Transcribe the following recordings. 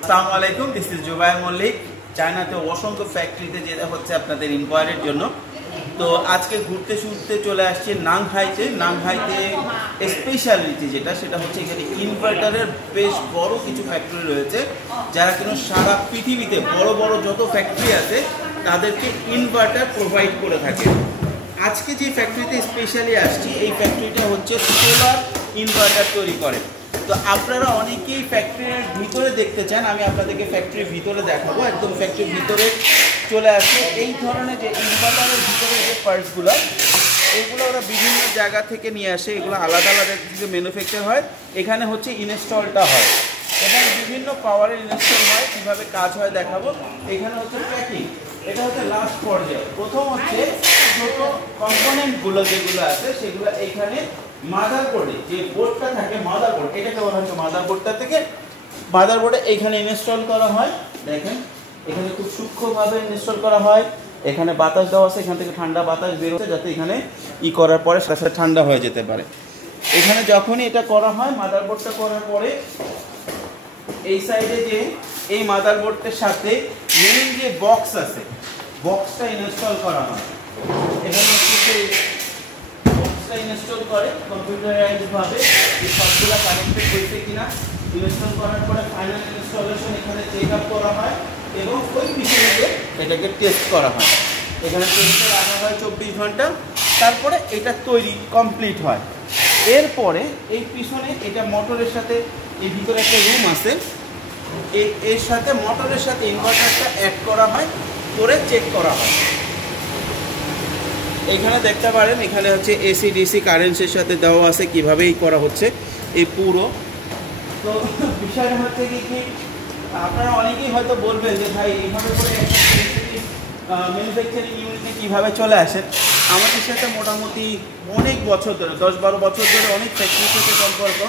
আসসালামু আলাইকুম, this is Zubair Mallick. চায়নাতে অসংখ্য ফ্যাক্টরিতে যেটা হচ্ছে আপনাদের ইনকোয়ারির জন্য। তো আজকে ঘুরতে শুনতে চলে আসছি নাংহাইতে। নাংহাইতে স্পেশালিটি সেটা হচ্ছে এখানে ইনভার্টারের বেশ বড় কিছু ফ্যাক্টরি রয়েছে, যারা কিন্তু সারা পৃথিবীতে বড় বড় যত ফ্যাক্টরি আছে তাদেরকে ইনভার্টার প্রোভাইড করে থাকে। আজকে যে ফ্যাক্টরিতে স্পেশালি আসছি, এই ফ্যাক্টরিটা হচ্ছে সোলার ইনভার্টার তৈরি করে। তো আপনারা অনেকেই ফ্যাক্টরির ভিতরে দেখতে চান, আমি আপনাদেরকে ফ্যাক্টরির ভিতরে দেখাবো। একদম ফ্যাক্টরির ভিতরে চলে আসছে। এই ধরনের যে ইনভার্টারের ভিতরে যে পার্টসগুলো, এইগুলো ওরা বিভিন্ন জায়গা থেকে নিয়ে আসে। এগুলো আলাদা আলাদা কিছু ম্যানুফ্যাকচার হয়, এখানে হচ্ছে ইনস্টলটা হয় এবং বিভিন্ন পাওয়ারের ইনস্টল হয়। কীভাবে কাজ হয় দেখাবো। এখানে হচ্ছে প্যাকিং, এটা হচ্ছে লাস্ট পর্যায়ে। প্রথম হচ্ছে ছোটো কম্পোনেন্টগুলো যেগুলো আছে সেগুলো এইখানে মাদারবোর্ডে যে বোর্ডটা থাকে, মাদারবোর্ড এটাকে বলা হচ্ছে মাদারবোর্ডটা থেকে মাদারবোর্ডে এইখানে ইনস্টল করা হয়। দেখেন এখানে খুব সূক্ষ্মভাবে ইনস্টল করা হয়। এখানে বাতাস দেওয়া আছে, এখান থেকে ঠান্ডা বাতাস বের হচ্ছে যাতে এখানে করার পরে সাথে সাথে ঠান্ডা হয়ে যেতে পারে। এখানে যখনই এটা করা হয়, মাদারবোর্ডটা করার পরে এই সাইডে যে এই মাদারবোর্ডটার সাথে মেইন যে বক্স আছে, বক্সটা ইনস্টল করা হয়। এখানে ইনস্টল করে কম্পিউটারাইজড ভাবে এই সবগুলো কানেক্টেড হয়েছে কিনা। ইনস্টল করার পরে ফাইনাল ইনস্টলেশন এখানে চেক আপ করা হয় এবং ওই পিছনে এটাকে টেস্ট করা হয়। এখানে টেস্টে রাখা হয় 24 ঘন্টা, তারপরে এটা তৈরি কমপ্লিট হয়। এরপরে এই পিছনে এটা মোটরের সাথে, এই ভিতরে একটা রুম আছে, এর সাথে মোটরের সাথে ইনভার্টারটা অ্যাড করা হয়, করে চেক করা হয়। এখানে দেখতে পারেন এখানে হচ্ছে এসি ডিসি কারেন্টের সাথে দেওয়া আছে, কীভাবেই করা হচ্ছে এই পুরো। তো বিষয়টা হচ্ছে কি আপনারা অনেকেই হয়তো বলবেন যে ভাই এইভাবে করে একটা ম্যানুফ্যাকচারিং ইউনিটে কীভাবে চলে আসেন। আমাদের সাথে মোটামুটি অনেক বছর ধরে, 10-12 বছর ধরে অনেক ফ্যাক্টরির সাথে সম্পর্ক।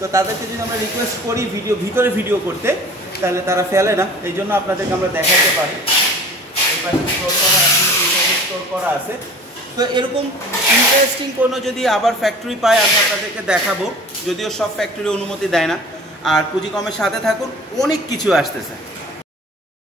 তো তাদেরকে যদি আমরা রিকোয়েস্ট করি ভিতরে ভিডিও করতে, তাহলে তারা ফেলে না। এই জন্য আপনাদেরকে আমরা দেখাতে পারি। এবার স্টোর করা আছে। তো এরকম ইন্টারেস্টিং কোনো যদি আবার ফ্যাক্টরি পাই আমি আপনাদেরকে দেখাবো, যদিও সব ফ্যাক্টরি অনুমতি দেয় না। আর পুঁজি কমের সাথে থাকুন, অনেক কিছু আসতেছে।